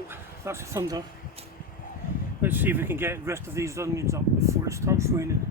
Well, that's the thunder. Let's see if we can get the rest of these onions up before it starts raining.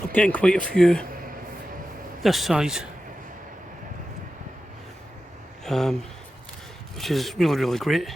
I'm getting quite a few this size, which is really great.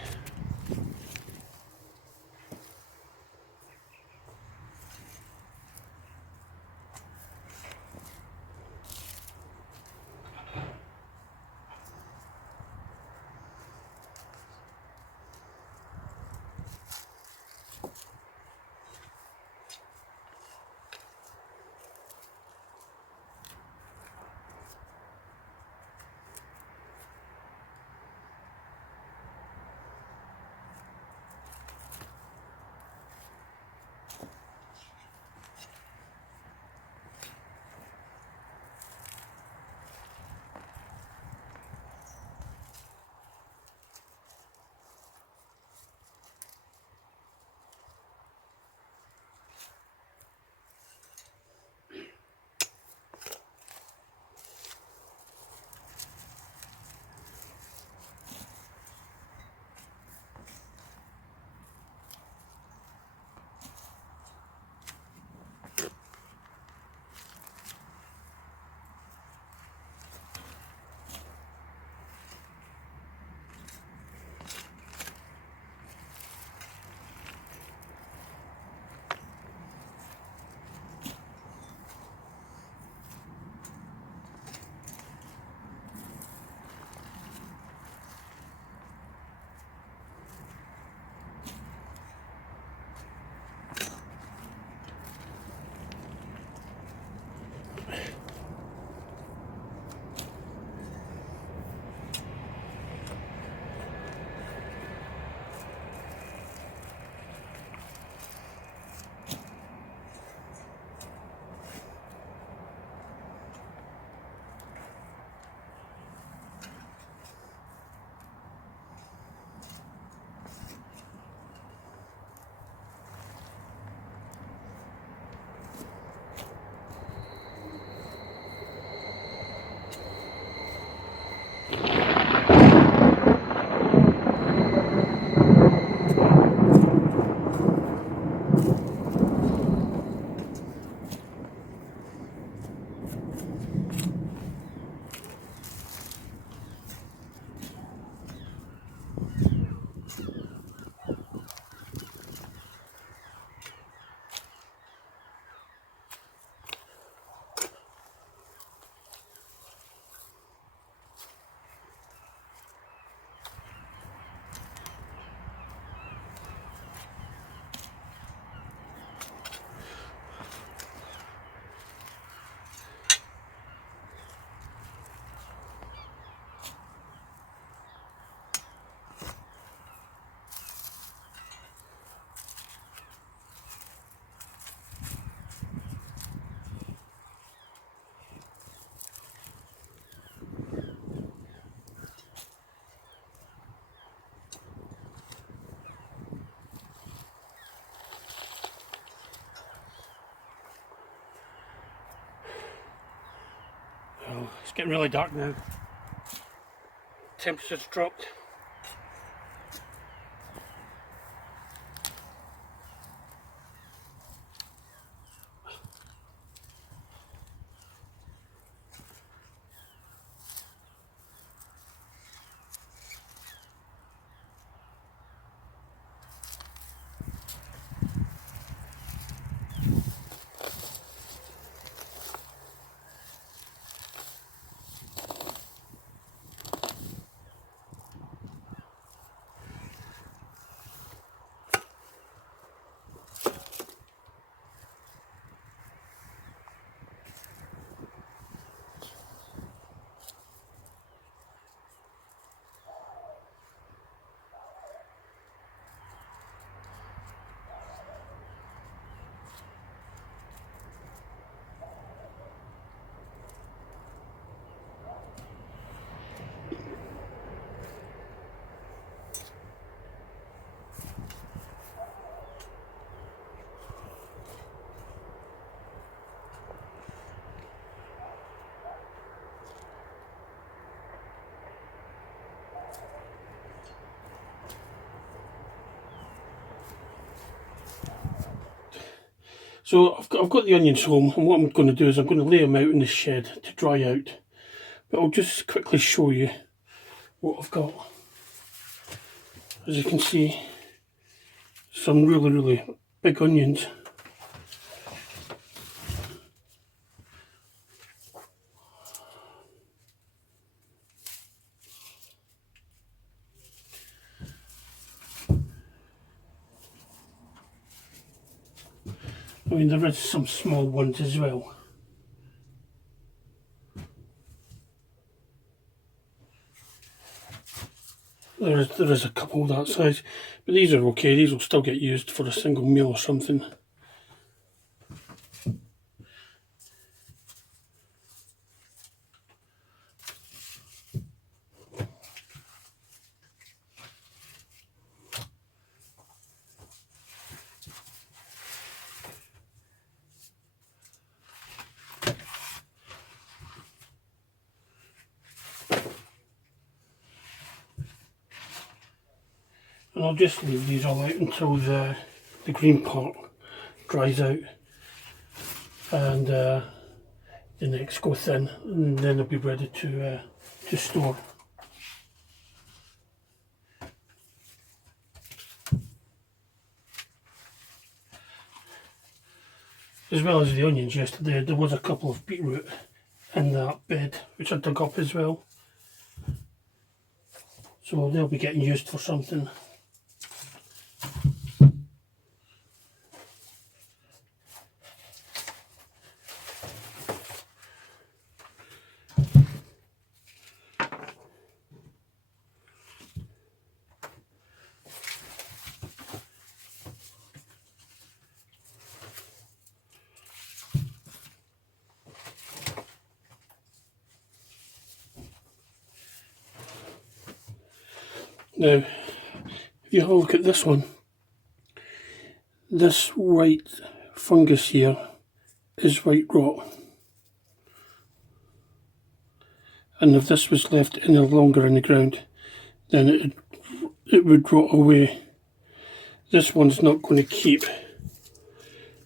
Well, it's getting really dark now. Temperature's dropped. So I've got the onions home, and what I'm going to do is I'm going to lay them out in the shed to dry out. But I'll just quickly show you what I've got. As you can see, some really big onions. I mean, there is some small ones as well. There is a couple that size, but these are okay. These will still get used for a single meal or something. And I'll just leave these all out until the green part dries out and the necks go thin, and then they'll be ready to store. As well as the onions yesterday, there was a couple of beetroot in that bed which I dug up as well. So they'll be getting used for something. Now, if you have a look at this one, this white fungus here is white rot. And if this was left any longer in the ground, then it would rot away. This one's not going to keep,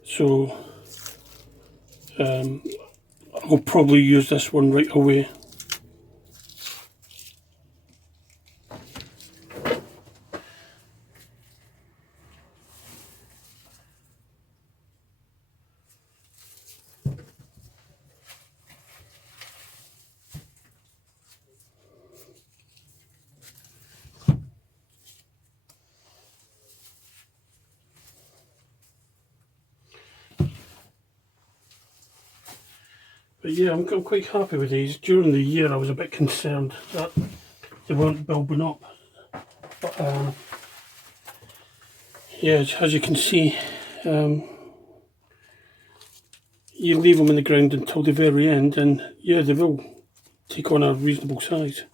so I'll probably use this one right away. But yeah, I'm quite happy with these. During the year I was a bit concerned that they weren't bulbing up. But yeah, as you can see, you leave them in the ground until the very end and yeah, they will take on a reasonable size.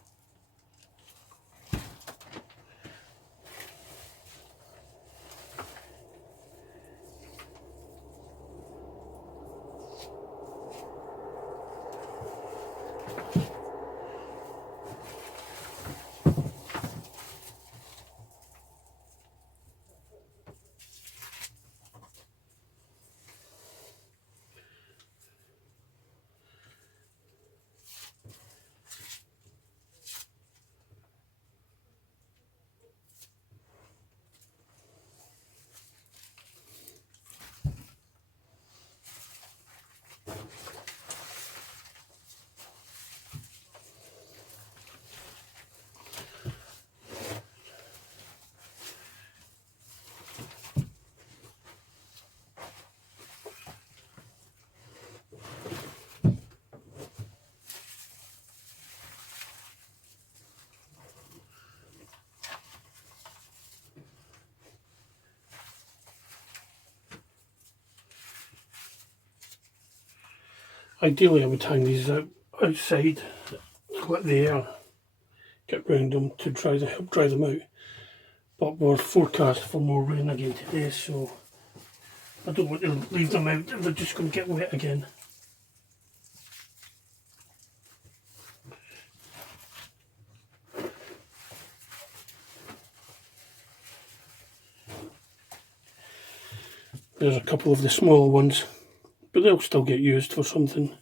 Ideally I would hang these outside to let the air get round them to help dry them out. But we're forecast for more rain again today, so I don't want to leave them out if they're just going to get wet again. There's a couple of the smaller ones, but they'll still get used for something.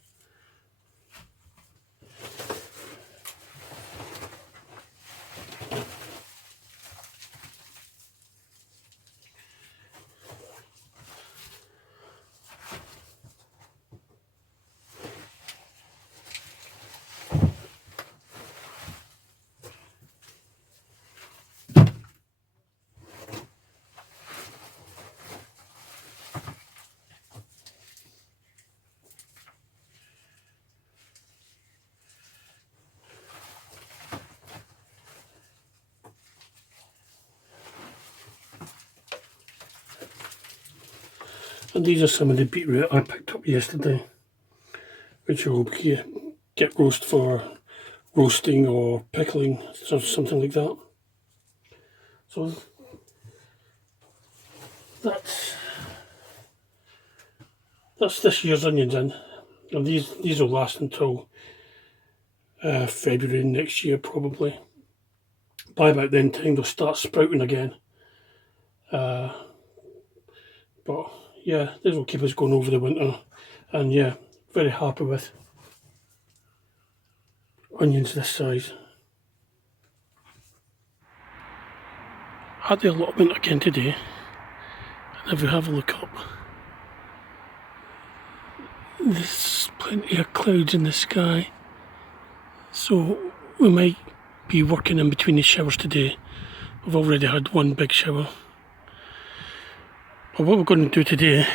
And these are some of the beetroot I picked up yesterday, which will get roast for roasting or pickling or something like that. So that's this year's onions in, and these will last until February next year probably. By about then time they'll start sprouting again. But yeah, this will keep us going over the winter, and yeah, very happy with onions this size. Had the allotment again today, and if we have a look up, there's plenty of clouds in the sky, so we might be working in between the showers today. We've already had one big shower. But what we're going to do today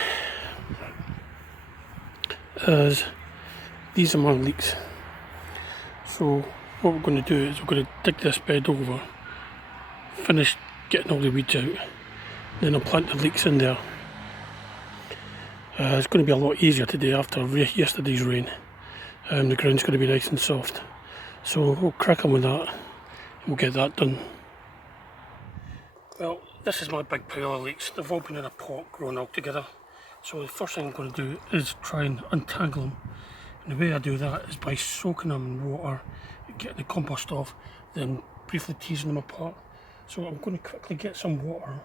is, these are my leeks. So what we're going to do is we're going to dig this bed over, finish getting all the weeds out, then I'll plant the leeks in there. It's going to be a lot easier today after yesterday's rain. The ground's going to be nice and soft. So we'll crack on with that and we'll get that done. Well, this is my big pile of leeks. They've all been in a pot growing all together. So the first thing I'm going to do is try and untangle them. And the way I do that is by soaking them in water, getting the compost off, then briefly teasing them apart. So I'm going to quickly get some water.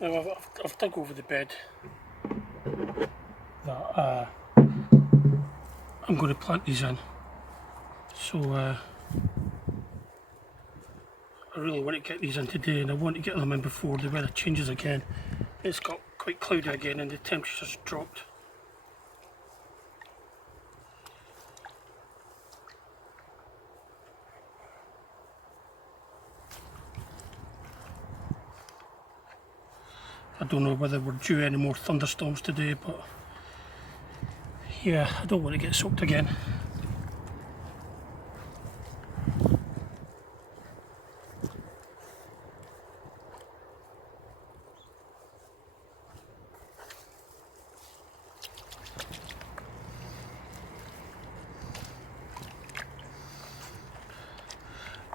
Now I've dug over the bed that I'm going to plant these in. So I really want to get these in today, and I want to get them in before the weather changes again. It's got quite cloudy again and the temperature's dropped. I don't know whether we're due any more thunderstorms today, but yeah, I don't want to get soaked again.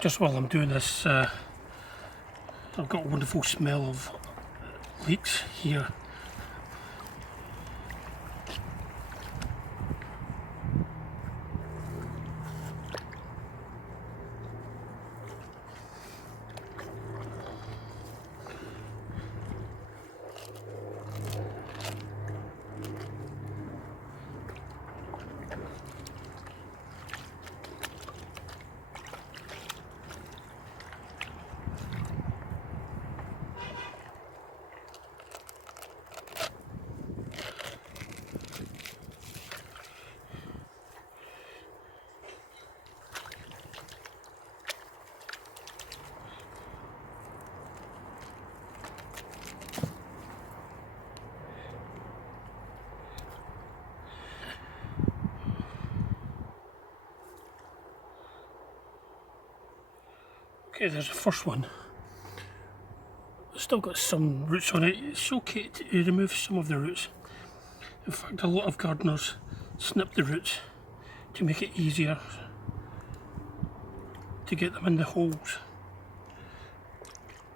Just while I'm doing this, I've got a wonderful smell of leeks here. Okay, there's the first one. It's still got some roots on it. It's okay to remove some of the roots. In fact, a lot of gardeners snip the roots to make it easier to get them in the holes.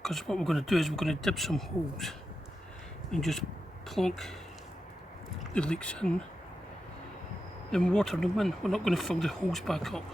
Because what we're going to do is we're going to dip some holes and just plonk the leeks in, then water them in. We're not going to fill the holes back up.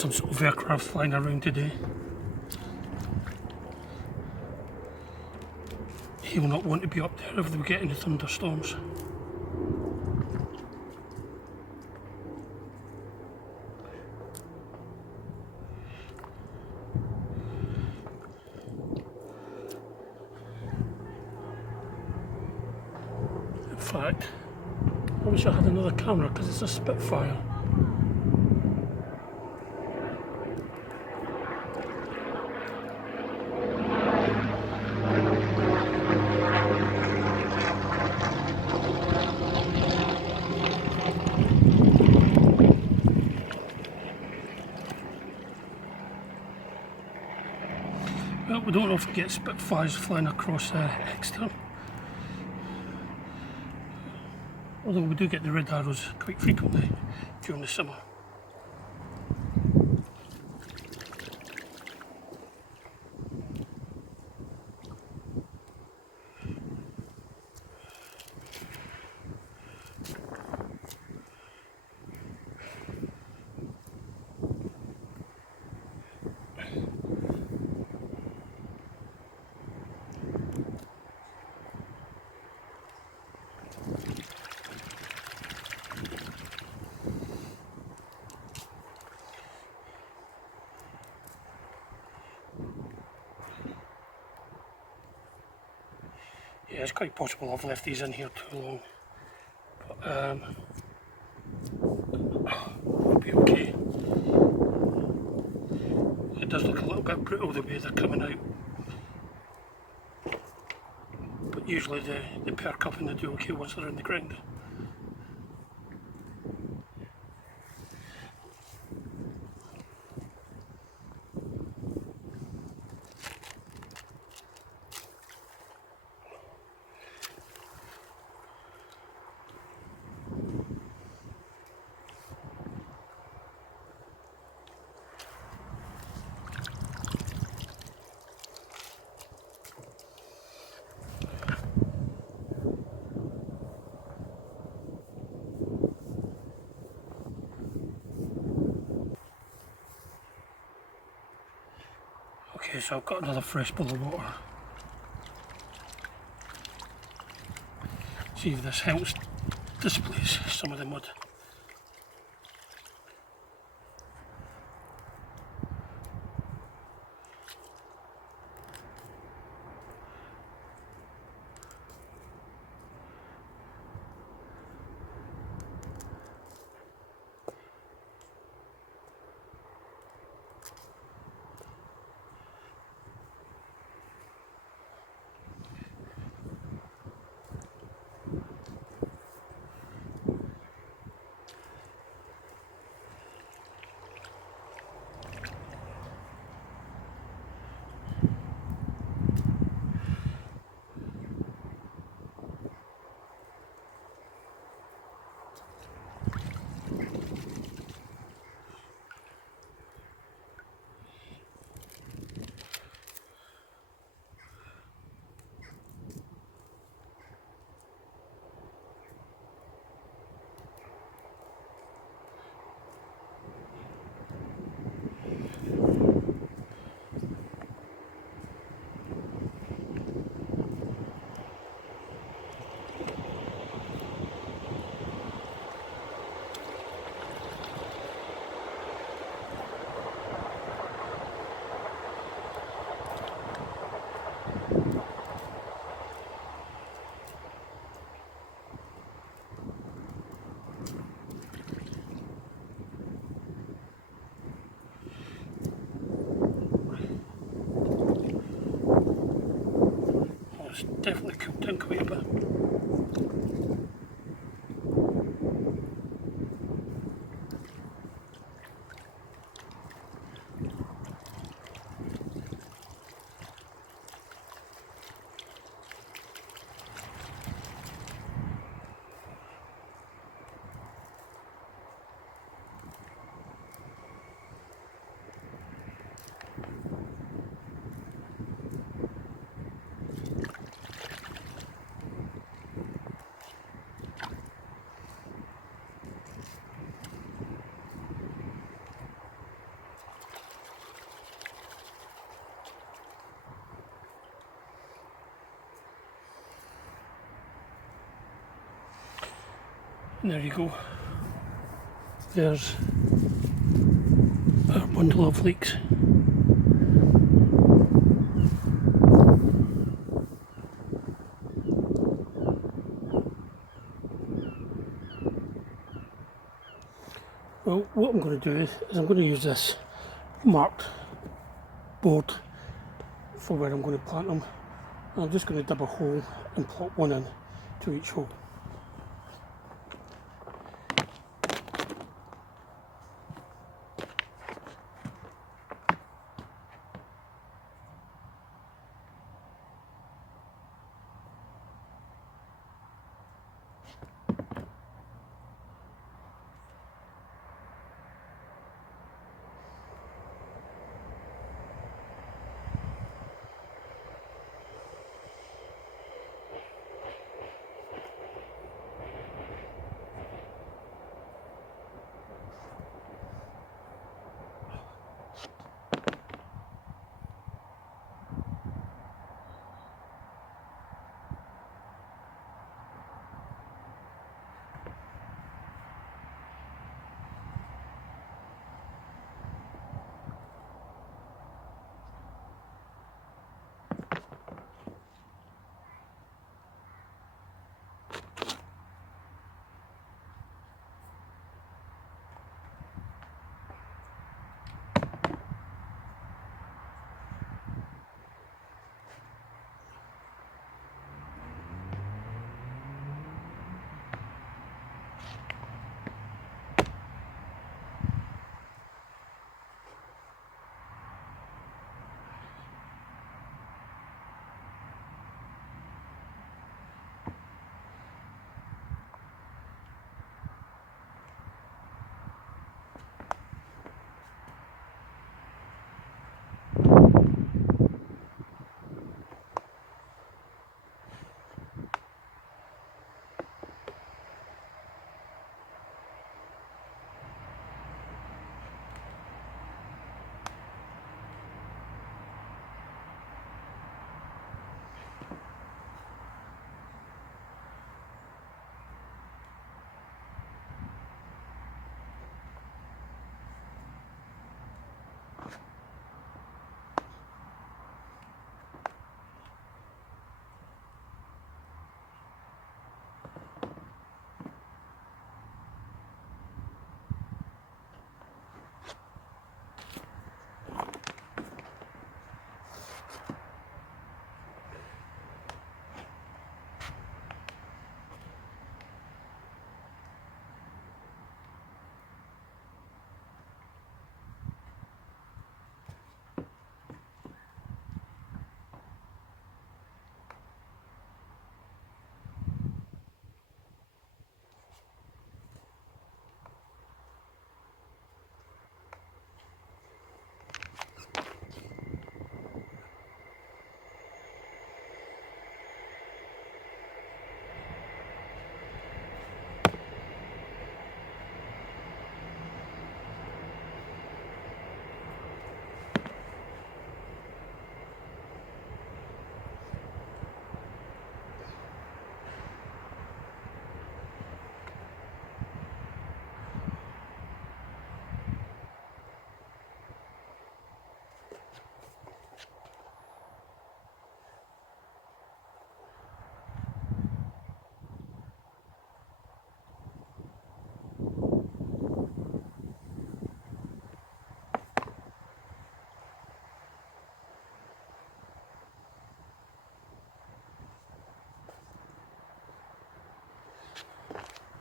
some sort of aircraft flying around today. He will not want to be up there if we get into thunderstorms. In fact, I wish I had another camera because it's a Spitfire. Well, we don't know if we get Spitfires flying across Exeter. Although we do get the red arrows quite frequently during the summer. Yeah, it's quite possible I've left these in here too long, but it'll be okay. It does look a little bit brutal the way they're coming out, but usually they perk up and they do okay once they're in the ground. Okay, so I've got another fresh bowl of water. See if this helps displace some of the mud. It's definitely cooked down quite a bit. And there you go. There's our bundle of leeks. Well, what I'm going to do is I'm going to use this marked board for where I'm going to plant them. I'm just going to dip a hole and plop one in to each hole.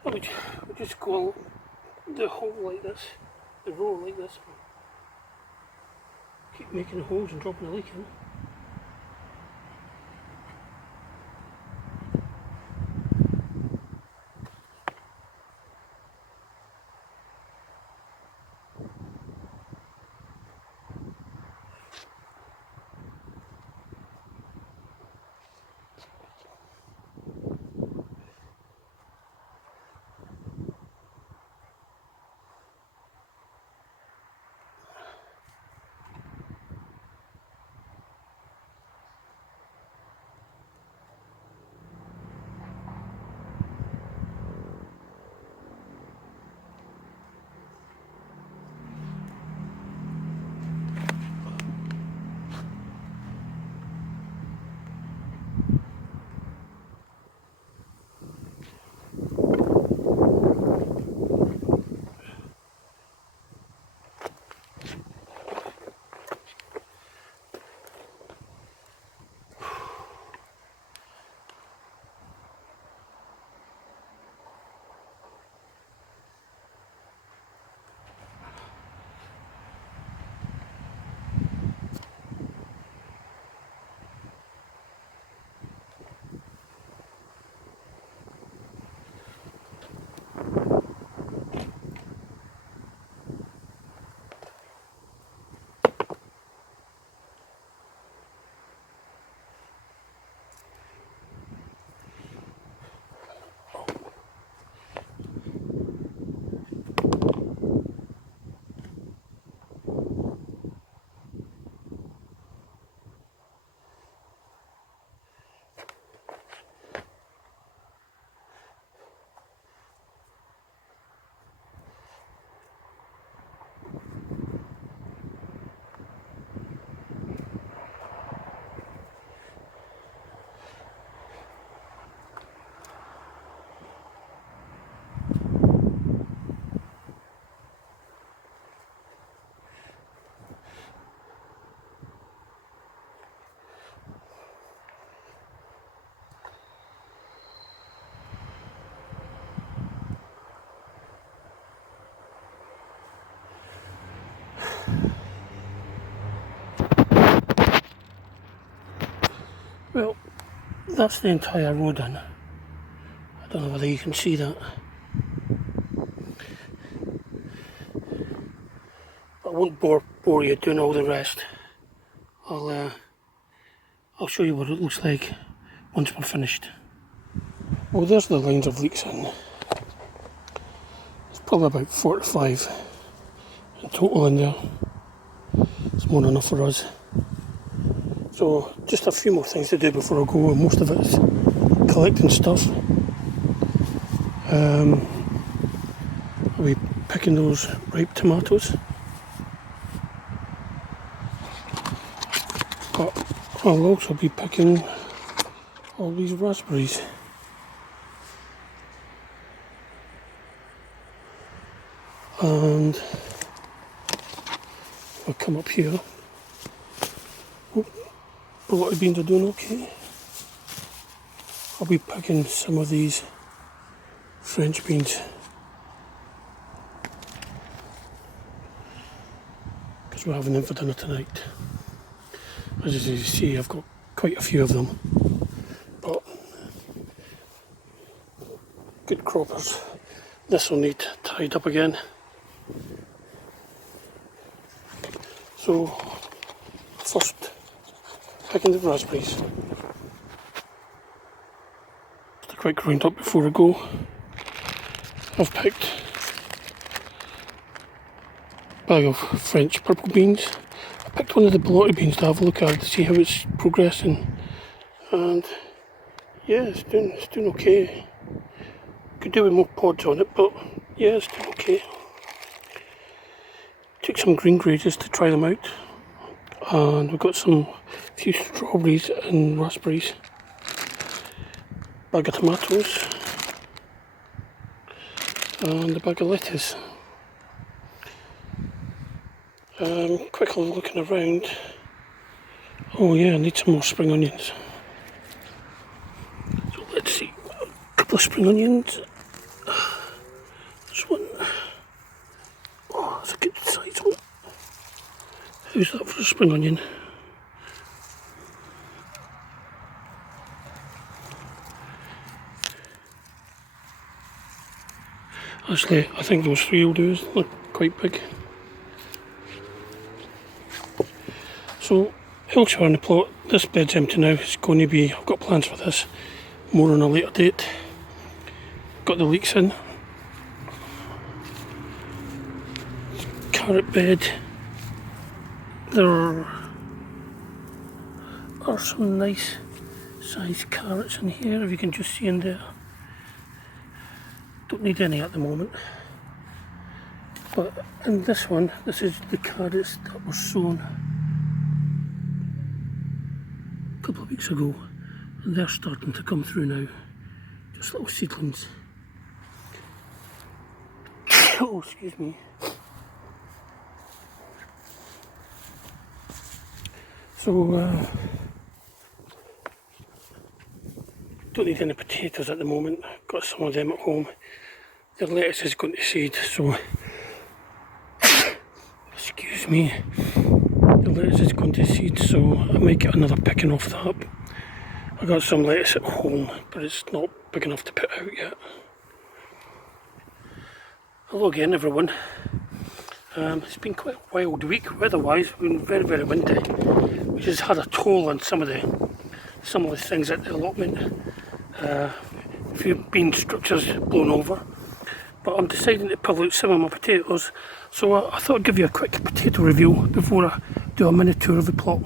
I would just go the hole like this, the row like this. Keep making holes and dropping the leek in. Well, that's the entire road in. I don't know whether you can see that. But I won't bore you doing all the rest. I'll show you what it looks like once we're finished. Well, there's the lines of leeks in. It's probably about 45 in total in there. It's more than enough for us. So just a few more things to do before I go, and most of it is collecting stuff. I'll be picking those ripe tomatoes. But I'll also be picking all these raspberries. And I'll come up here. Oh, a lot of beans are doing okay. I'll be picking some of these French beans because we're having them for dinner tonight. As you see, I've got quite a few of them, but good croppers. This will need tied up again. So first, picking the raspberries. Just a quick round up before I go. I've picked a bag of French purple beans. I picked one of the blotty beans to have a look at to see how it's progressing, and yeah, it's doing okay. Could do with more pods on it, but yeah, it's doing okay. Took some green grazes to try them out, and we've got few strawberries and raspberries. Bag of tomatoes and a bag of lettuce. Quickly looking around. Oh yeah, I need some more spring onions. So let's see, a couple of spring onions. This one. Oh, that's a good size one. How's that for a spring onion? Actually, I think those three will do. They're quite big. So, elsewhere on the plot, this bed's empty now. It's going to be, I've got plans for this, more on a later date. Got the leeks in. Carrot bed. There are some nice sized carrots in here, if you can just see in there. Don't need any at the moment. But in this one, this is the carrots that were sown a couple of weeks ago, and they're starting to come through now. Just little seedlings. Oh, excuse me. So, don't need any potatoes at the moment. Got some of them at home. The lettuce is going to seed, so excuse me. The lettuce is going to seed, so I might get another picking off that. I got some lettuce at home, but it's not big enough to put out yet. Hello again, everyone. It's been quite a wild week weather-wise. It's been very, very windy, which has had a toll on some of the things at the allotment. A few bean structures blown over, but I'm deciding to pull out some of my potatoes, so I thought I'd give you a quick potato review before I do a mini tour of the plot.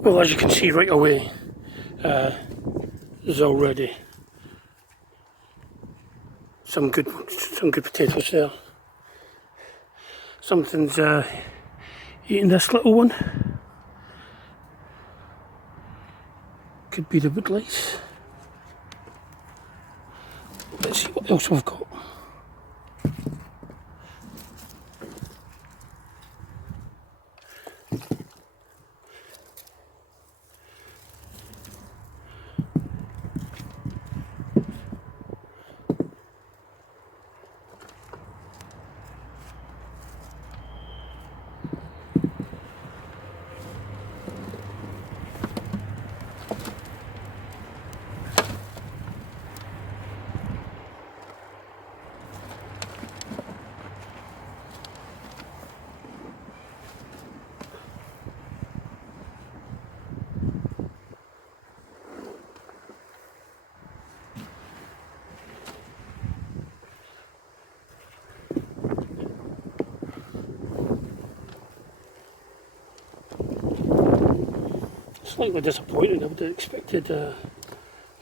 Well, as you can see right away, there's already some good potatoes there. Something's eating this little one. Could be the woodlice. Let's see what else we've got. Slightly disappointed. I would have expected a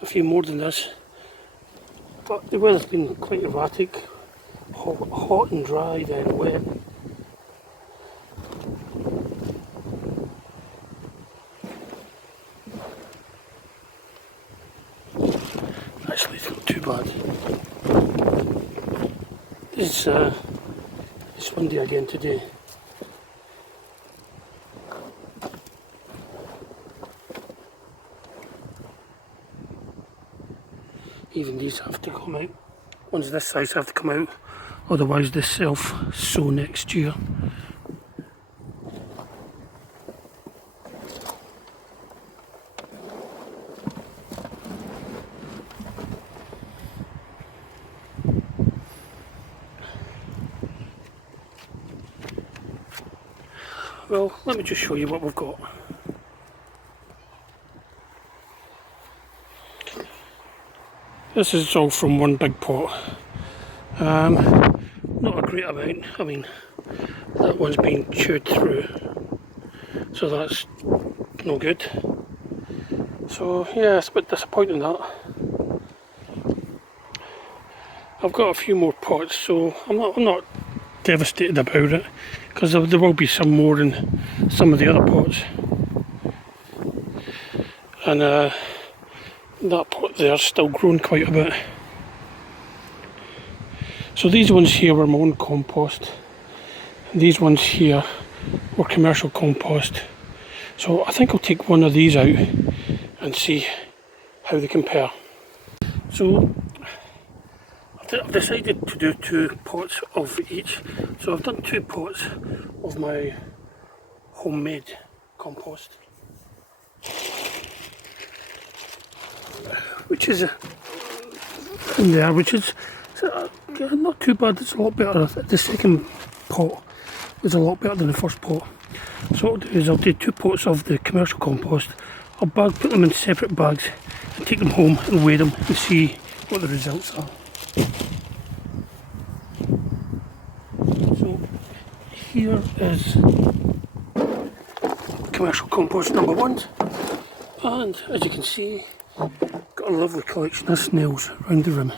few more than this. But the weather's been quite erratic. Hot and dry, then wet. Actually, it's not too bad. It's windy again today. Even these have to come out. Ones this size have to come out, otherwise they self-sow next year. Well, let me just show you what we've got. This is all from one big pot. Not a great amount. I mean, that one's been chewed through, so that's no good. So yeah, it's a bit disappointing that. I've got a few more pots, so I'm not devastated about it, because there will be some more in some of the other pots. And that pot there's still growing quite a bit. So these ones here were my own compost. These ones here were commercial compost. So I think I'll take one of these out and see how they compare. So I've decided to do 2 pots of each. So I've done 2 pots of my homemade compost, which is in there, which is not too bad. It's a lot better. The second pot is a lot better than the first pot. So what I'll do is I'll do 2 pots of the commercial compost. I'll put them in separate bags and take them home and weigh them and see what the results are. So here is commercial compost number 1, and as you can see, got a lovely collection of snails around the rim.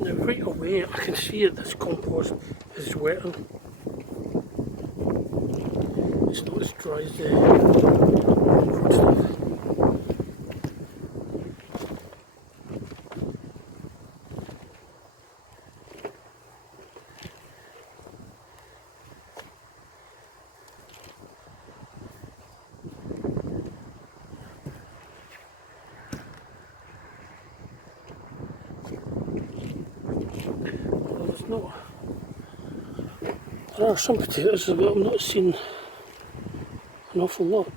Now right away I can see that this compost is wetter. It's not as dry as the road stuff. Well, there are some potatoes, but I'm not seeing an awful lot.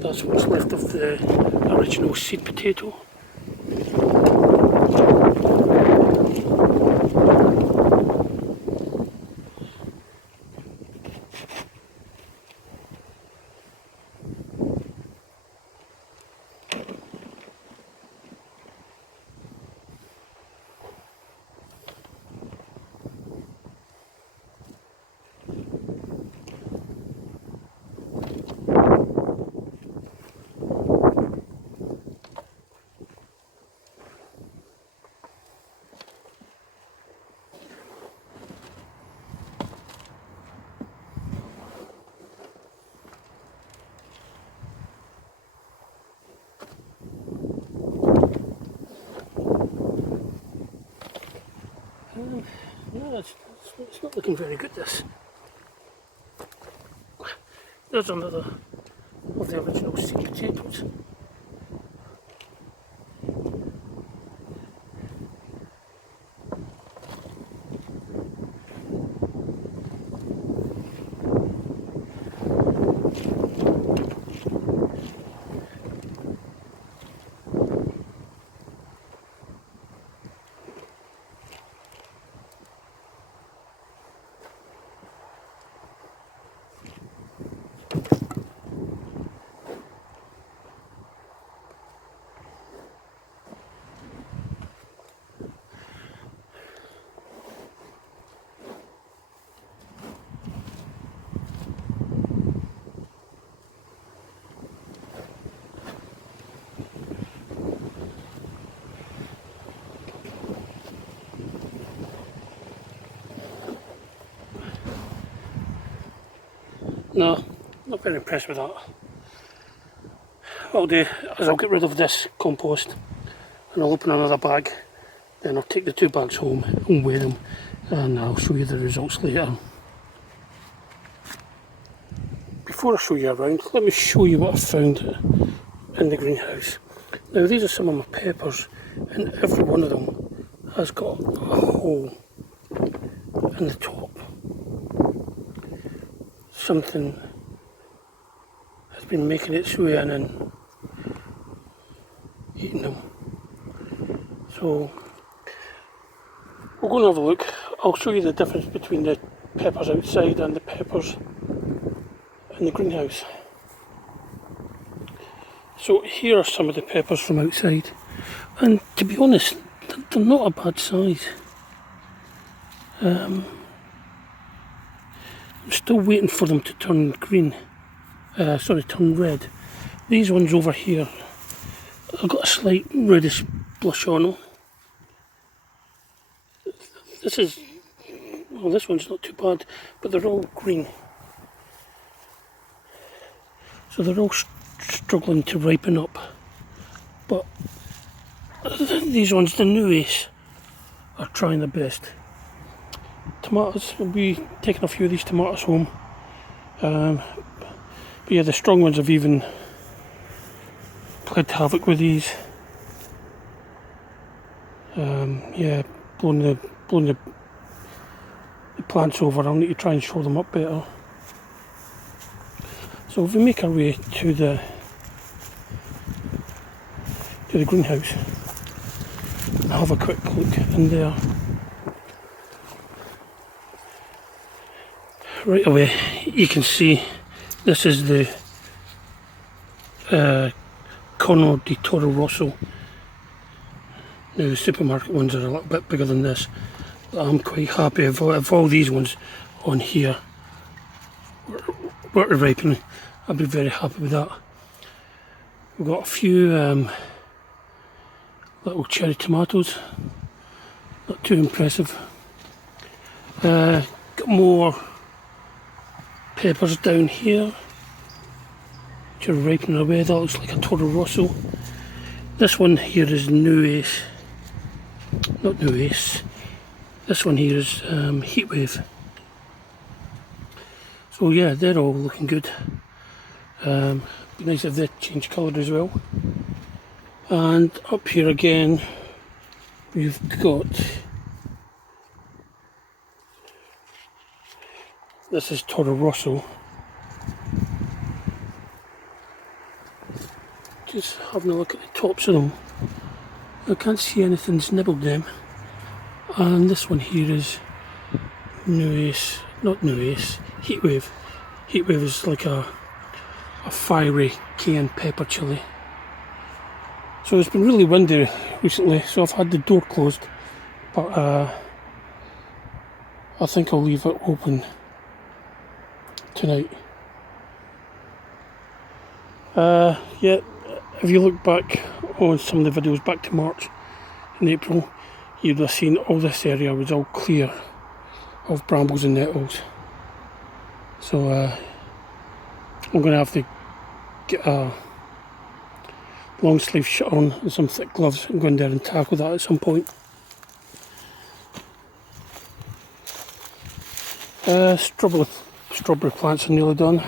That's what's left of the original seed potato. No, it's not looking very good, this. There's another of the original seed potatoes. No, not very impressed with that. What I'll do is I'll get rid of this compost and I'll open another bag, then I'll take the 2 bags home and weigh them, and I'll show you the results later. Before I show you around, let me show you what I found in the greenhouse. Now these are some of my peppers, and every one of them has got a hole in the top. Something has been making its way in and eating them. So we'll go and have a look. I'll show you the difference between the peppers outside and the peppers in the greenhouse. So here are some of the peppers from outside, and to be honest, they're not a bad size. I'm still waiting for them to turn green, turn red. These ones over here, I've got a slight reddish blush on them. This one's not too bad, but they're all green. So they're all struggling to ripen up. But these ones, the new ace, are trying their best. Tomatoes, we'll be taking a few of these tomatoes home. But yeah, the strong ones have even played havoc with these. Yeah, blowing the plants over. I'll need to try and show them up better. So if we make our way to the greenhouse and have a quick look in there. Right away you can see this is the Conno di Toro Rosso. Now the supermarket ones are a little bit bigger than this, but I'm quite happy if all these ones on here were to ripen. I'd be very happy with that. We've got a few little cherry tomatoes, not too impressive. Got more peppers down here which are ripening away. That looks like a Toro Rosso. This one here is New Ace, not New Ace. This one here is Heatwave. So yeah, they're all looking good. Be nice if they change colour as well. And up here again we've got, this is Toro Rosso. Just having a look at the tops of them. I can't see anything's nibbled them. And this one here is New Ace, not New Ace, Heatwave. Heatwave is like a fiery cayenne pepper chilli. So it's been really windy recently, so I've had the door closed, but I think I'll leave it open tonight. Yeah, if you look back on some of the videos back to March and April, you'd have seen all this area was all clear of brambles and nettles. So I'm going to have to get a long sleeve shirt on and some thick gloves and go in there and tackle that at some point. Strawberry plants are nearly done.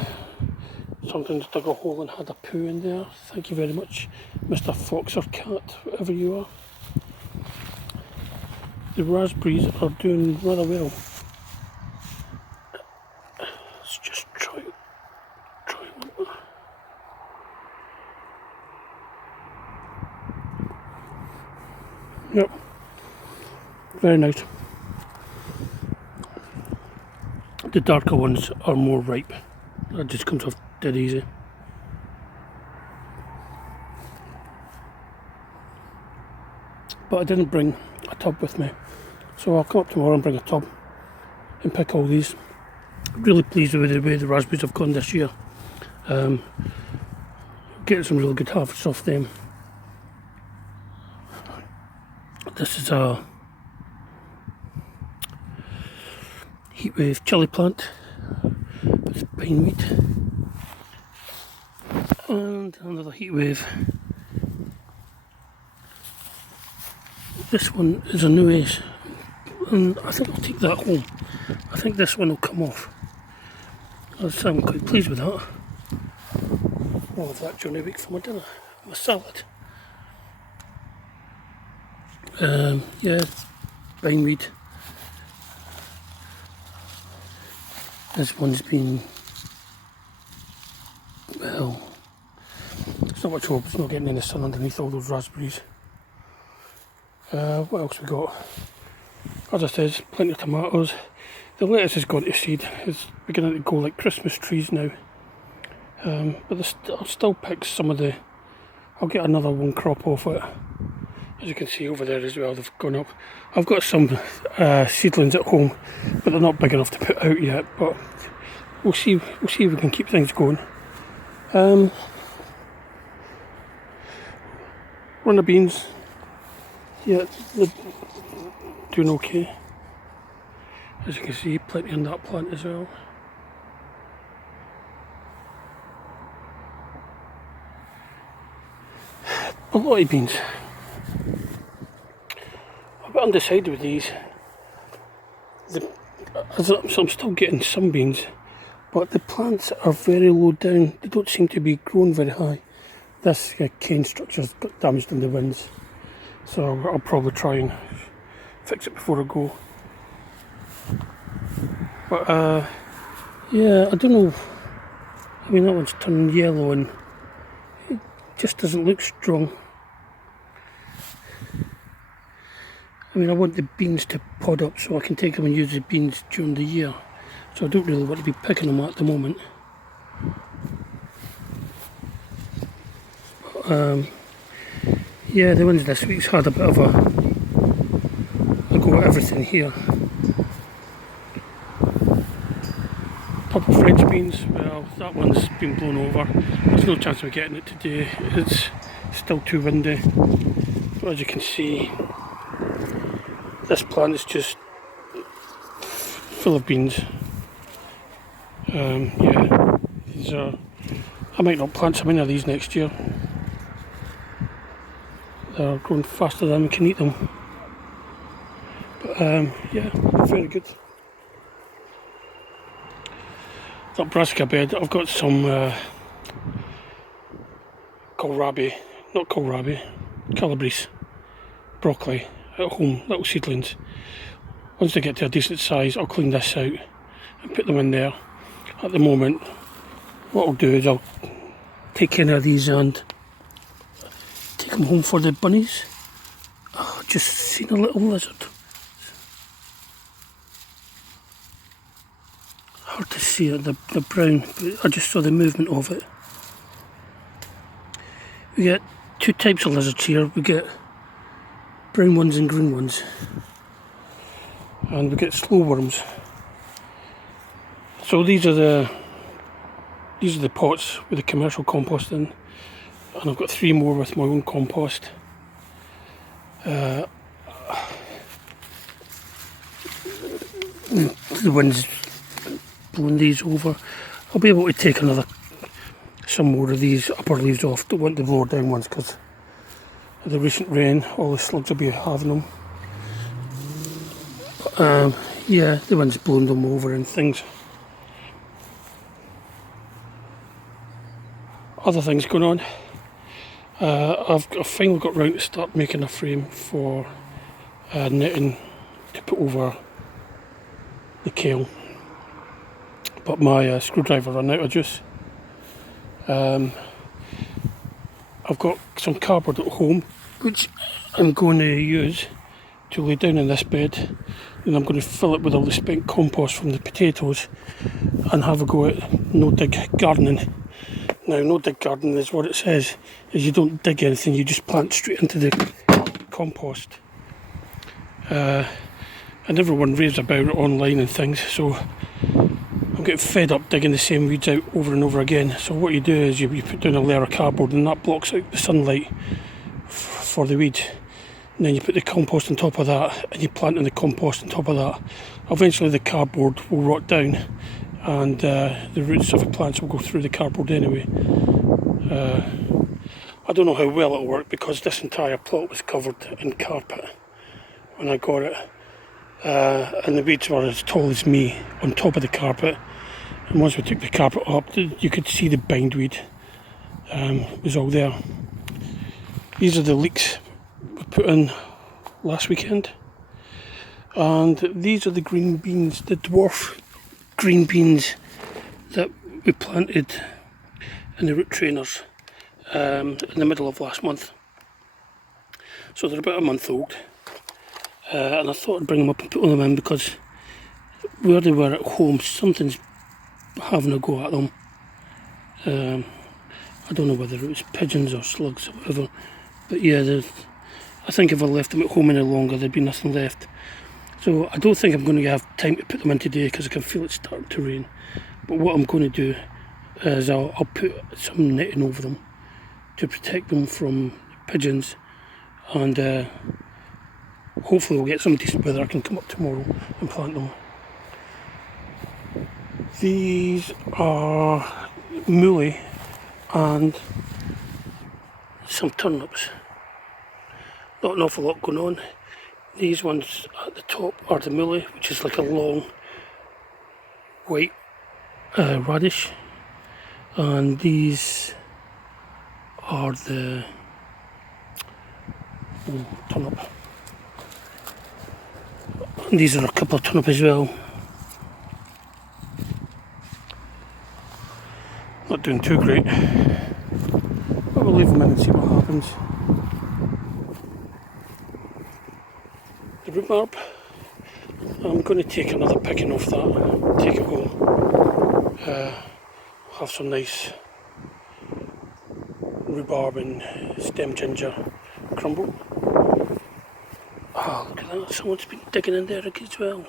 Something's dug a hole and had a poo in there. Thank you very much, Mr. Fox or Cat, whatever you are. The raspberries are doing rather well. Let's just try one. Yep, very nice. The darker ones are more ripe. That just comes off dead easy. But I didn't bring a tub with me, so I'll come up tomorrow and bring a tub and pick all these. Really pleased with the way the raspberries have gone this year. Getting some really good harvests off them. This is a Heatwave chilli plant. It's bindweed. And another heat wave. This one is a new ace, and I think I'll take that home. I think this one will come off. I'm quite pleased with that. I'll have that during the week for my dinner, my salad. Yeah, bindweed. This one's been, well, it's not much hope, it's not getting any sun underneath all those raspberries. What else we got? As I said, plenty of tomatoes. The lettuce has gone to seed. It's beginning to go like Christmas trees now. But I'll still pick some of the... I'll get another one crop off it. As you can see over there as well, they've gone up. I've got some seedlings at home, but they're not big enough to put out yet. But we'll see if we can keep things going. Runner beans. Yeah, they're doing okay. As you can see, plenty on that plant as well. A lot of beans. I'm a bit undecided with these. I'm still getting some beans, but the plants are very low down. They don't seem to be growing very high. This cane structure's got damaged in the winds, so I'll probably try and fix it before I go. But yeah, I don't know. I mean, that one's turning yellow and it just doesn't look strong. I mean, I want the beans to pod up so I can take them and use the beans during the year. So I don't really want to be picking them at the moment. But, yeah, the winds this week's had a bit of a go at everything here. Purple French beans, well, that one's been blown over. There's no chance of getting it today. It's still too windy. But as you can see, this plant is just full of beans. Yeah, these are. I might not plant so many of these next year. They're growing faster than we can eat them. But yeah, very good. That brassica bed, I've got some calabrese broccoli at home, little seedlings. Once they get to a decent size, I'll clean this out and put them in there. At the moment, what I'll do is I'll take any of these and take them home for the bunnies. Oh, just seen a little lizard. Hard to see it, the brown, but I just saw the movement of it. We get two types of lizards here. We get brown ones and green ones. And we get slow worms. So these are the pots with the commercial compost in, and I've got 3 more with my own compost. The wind's blowing these over. I'll be able to take some more of these upper leaves off. Don't want the lower down ones because of the recent rain. All the slugs will be having them. But, yeah, the wind's blowing them over and things. Other things going on. I've finally got round to start making a frame for netting to put over the kale, but my screwdriver ran out of juice. I've got some cardboard at home which I'm going to use to lay down in this bed, and I'm going to fill it with all the spent compost from the potatoes and have a go at no-dig gardening. Now, no-dig gardening is what it says, is you don't dig anything, you just plant straight into the compost. And everyone raves about it online and things, so I'm getting fed up digging the same weeds out over and over again. So what you do is you put down a layer of cardboard and that blocks out the sunlight for the weeds. And then you put the compost on top of that and you plant in the compost on top of that. Eventually the cardboard will rot down and the roots of the plants will go through the cardboard anyway. I don't know how well it'll work because this entire plot was covered in carpet when I got it, and the weeds were as tall as me on top of the carpet. And once we took the carpet up, you could see the bindweed was all there. These are the leeks we put in last weekend, and these are the green beans, the dwarf green beans that we planted in the root trainers in the middle of last month. So they're about a month old, and I thought I'd bring them up and put them in because where they were at home, something's having a go at them. I don't know whether it was pigeons or slugs or whatever, but yeah, I think if I left them at home any longer there'd be nothing left. So I don't think I'm going to have time to put them in today because I can feel it starting to rain. But what I'm going to do is I'll put some netting over them to protect them from pigeons, and hopefully we'll get some decent weather. I can come up tomorrow and plant them. These are muley and some turnips. Not an awful lot going on. These ones at the top are the muley, which is like a long white radish, and these are the turnip. And these are a couple of turnip as well. Not doing too great, but we'll leave them in and see what happens. The rhubarb, I'm going to take another picking off that, take it home, have some nice rhubarb and stem ginger crumble. Oh, look at that, someone's been digging in there as well.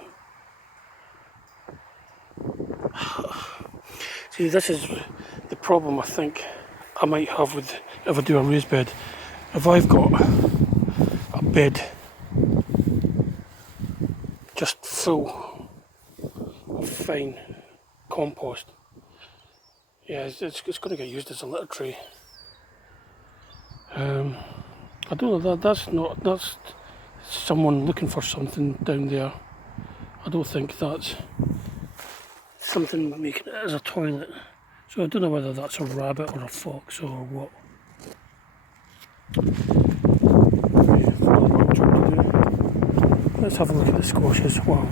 See, this is the problem I think I might have with if I do a raised bed. If I've got a bed just full of fine compost, yeah, it's going to get used as a litter tray. I don't know, that's someone looking for something down there. I don't think that's something making it as a toilet. So I don't know whether that's a rabbit or a fox or what. Let's have a look at the squashes. Wow.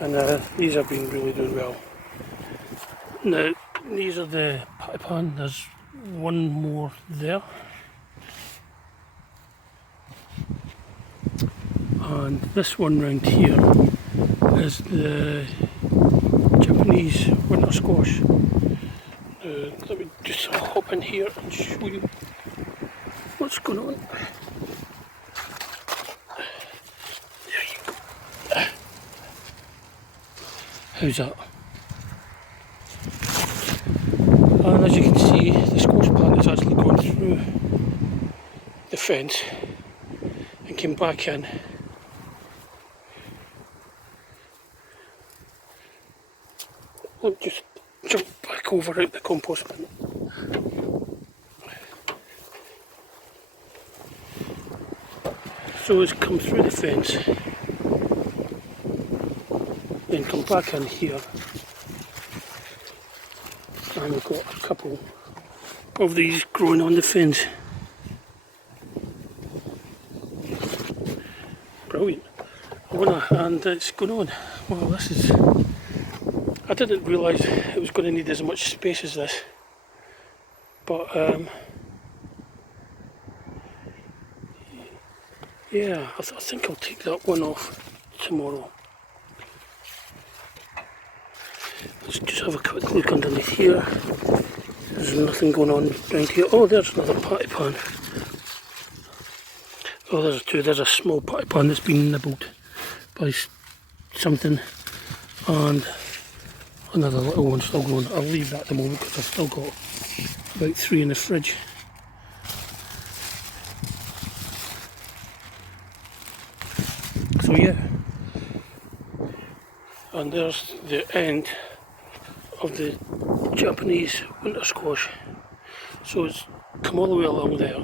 And these have been really doing well. Now, these are the patty pan. There's one more there. And this one round here is the Japanese winter squash. Let me just hop in here and show you what's going on. There you go. How's that? And as you can see, the squash plant has actually gone through the fence and came back in. I'll just jump back over out the compost bin. So it's come through the fence, then come back in here, and we've got a couple of these growing on the fence. Brilliant. And it's going on. Wow, this is... I didn't realise it was going to need as much space as this, but yeah, I think I'll take that one off tomorrow. Let's just have a quick look underneath here. There's nothing going on down here. Oh, there's another patty pan. Oh, there's two. There's a small patty pan that's been nibbled by something, and another little one still going. I'll leave that at the moment because I've still got about 3 in the fridge. So yeah, and there's the end of the Japanese winter squash. So it's come all the way along there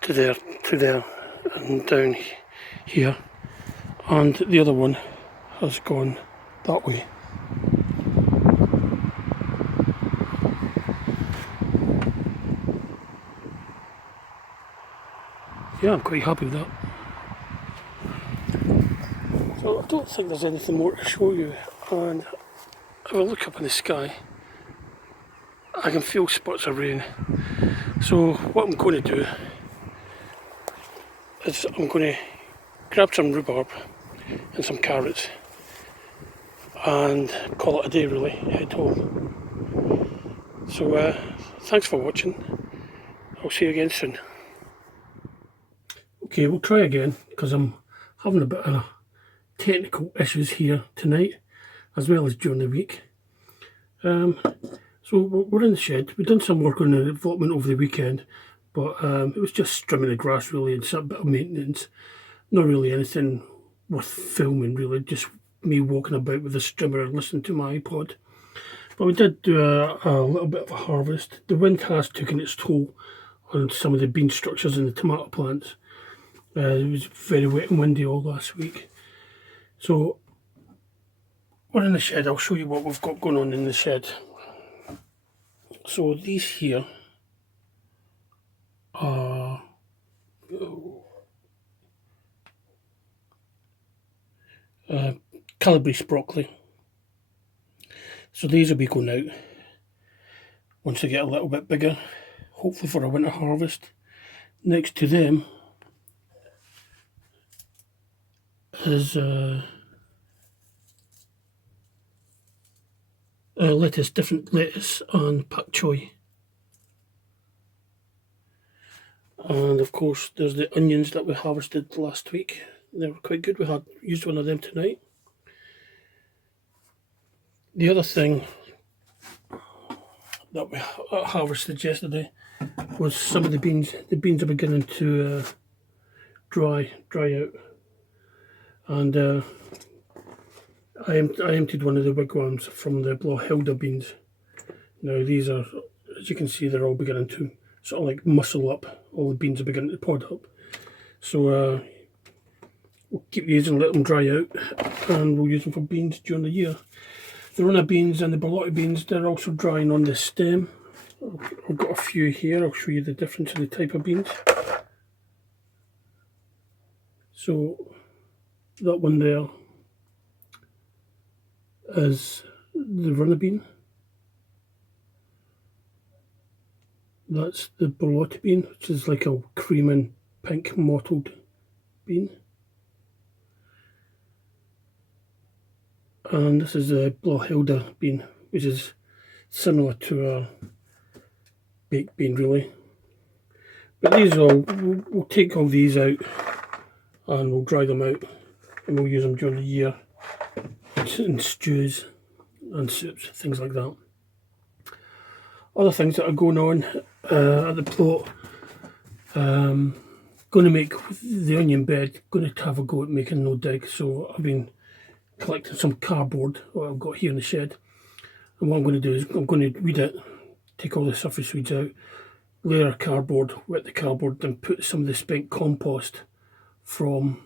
to there and down here, and the other one has gone that way. Yeah, I'm quite happy with that. So I don't think there's anything more to show you, and if I look up in the sky I can feel spots of rain. So what I'm going to do is I'm going to grab some rhubarb and some carrots and call it a day really, head home. So thanks for watching, I'll see you again soon. Okay, we'll try again because I'm having a bit of technical issues here tonight as well as during the week. So we're in the shed. We've done some work on the development over the weekend, but it was just trimming the grass really and some bit of maintenance. Not really anything worth filming really, just me walking about with a strimmer and listening to my iPod. But we did do a little bit of a harvest. The wind has taken its toll on some of the bean structures in the tomato plants. It was very wet and windy all last week. So we're in the shed. I'll show you what we've got going on in the shed. So these here are Calabrese broccoli. So these will be going out once they get a little bit bigger, hopefully for a winter harvest. Next to them is lettuce, different lettuce and pak choy. And of course there's the onions that we harvested last week. They were quite good. We had used one of them tonight. The other thing that we harvested yesterday was some of the beans. The beans are beginning to dry out, and I emptied one of the wigwams from the Blauhilda beans. Now these are, as you can see, they're all beginning to sort of like muscle up. All the beans are beginning to pod up. So we'll keep these and let them dry out, and we'll use them for beans during the year. The runner beans and the borlotti beans, they're also drying on the stem. I've got a few here. I'll show you the difference in the type of beans. So that one there is the runner bean. That's the borlotti bean, which is like a cream and pink mottled bean. And this is the Blauhilda bean, which is similar to a baked bean really. But these all, we'll take all these out and we'll dry them out and we'll use them during the year in stews and soups, things like that. Other things that are going on at the plot, going to make the onion bed, going to have a go at making no dig. So I've been collecting some cardboard, what I've got here in the shed, and what I'm going to do is I'm going to weed it, take all the surface weeds out, layer cardboard, wet the cardboard, and put some of the spent compost from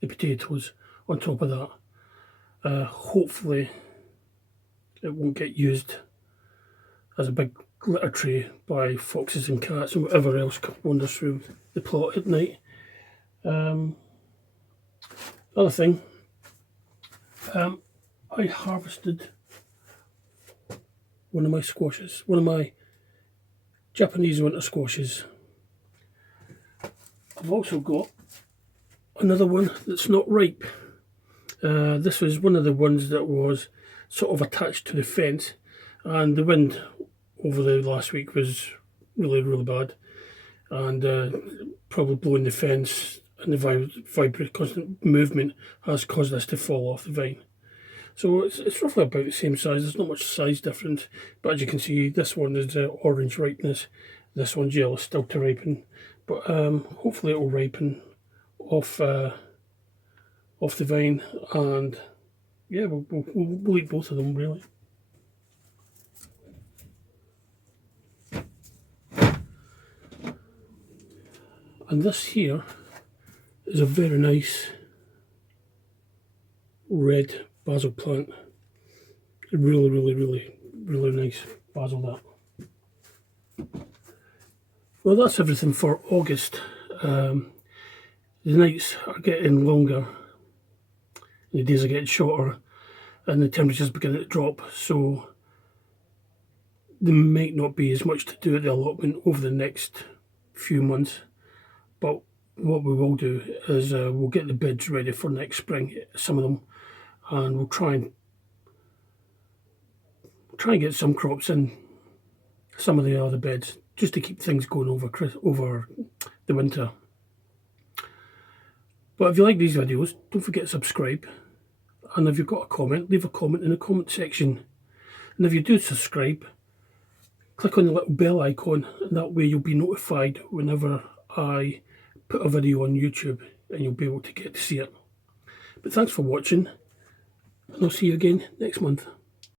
the potatoes on top of that. Hopefully it won't get used as a big litter tray by foxes and cats and whatever else wanders through the plot at night. Other thing, I harvested one of my squashes, one of my Japanese winter squashes. I've also got another one that's not ripe. This was one of the ones that was sort of attached to the fence, and the wind over the last week was really bad, and probably blowing the fence and the constant movement has caused this to fall off the vine. So it's roughly about the same size. There's not much size difference, but as you can see, this one is orange ripeness, this one's yellow, still to ripen, but hopefully it will ripen off the vine and yeah, we'll eat both of them really. And this here is a very nice red basil plant. Really nice basil that. Well, that's everything for August. The nights are getting longer, the days are getting shorter, and the temperature's beginning to drop, so there might not be as much to do at the allotment over the next few months. But what we will do is we'll get the beds ready for next spring, some of them, and we'll try and get some crops in some of the other beds just to keep things going over the winter. But if you like these videos, don't forget to subscribe, and if you've got a comment, leave a comment in the comment section. And if you do subscribe, click on the little bell icon, and that way you'll be notified whenever I put a video on YouTube, and you'll be able to get to see it. But thanks for watching, and I'll see you again next month.